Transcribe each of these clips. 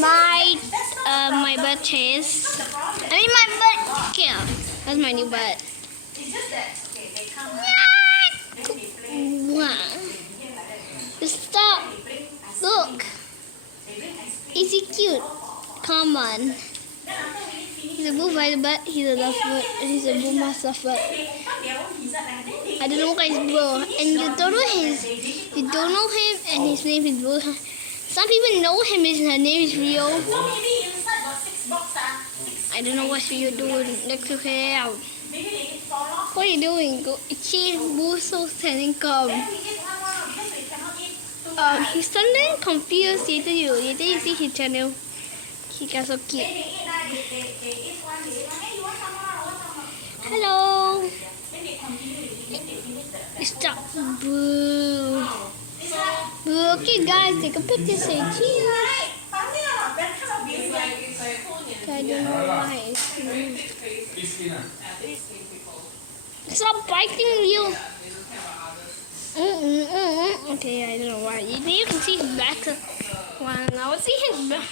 My butt chase. My butt kill. That's my new butt. Stop. Look. Is he cute? Come on. He's a bull by the butt. He's a love foot. He's a bull master foot. I don't know guys, bro. And you don't know him, and his name is Bull. Some people know him, and her name is Rio. I don't know what you're doing. Look to him. What are you doing? Go achieve Bull standing calm. He's suddenly confused. Later you see his channel. He got so cute. Hello. Stop. Boo. Boo. Okay, guys, take a picture. Say cheese. I don't know why. Stop biting you. Okay, I don't know why. You can see his back. Wow, now see his back.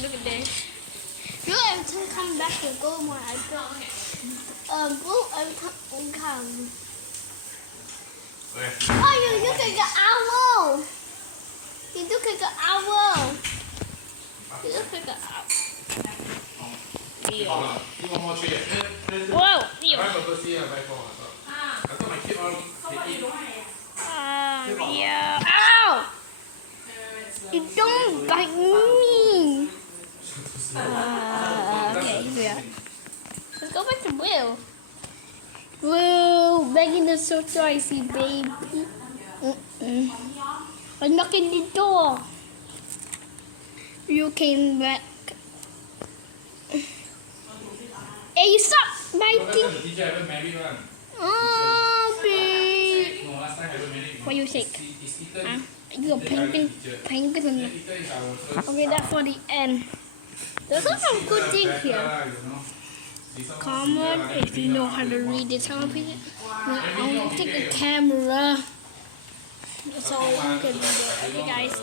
Look at this. Look, every time I come back to go more, I go. Blue every time come. Oh, you look like an owl. You look like an owl. You look like an owl. Whoa! Yeah. Ow! You don't bite me. Okay, yeah. Let's go back to Will. Will, begging the so spicy, baby. I'm knocking the door. You came back. Hey, you stop biting. Oh, babe. What you think? You're penguin. Okay, that's for the end. There's also some good things here. Comment if you know how to read this. I'm gonna take the camera so I can read it. Okay, guys.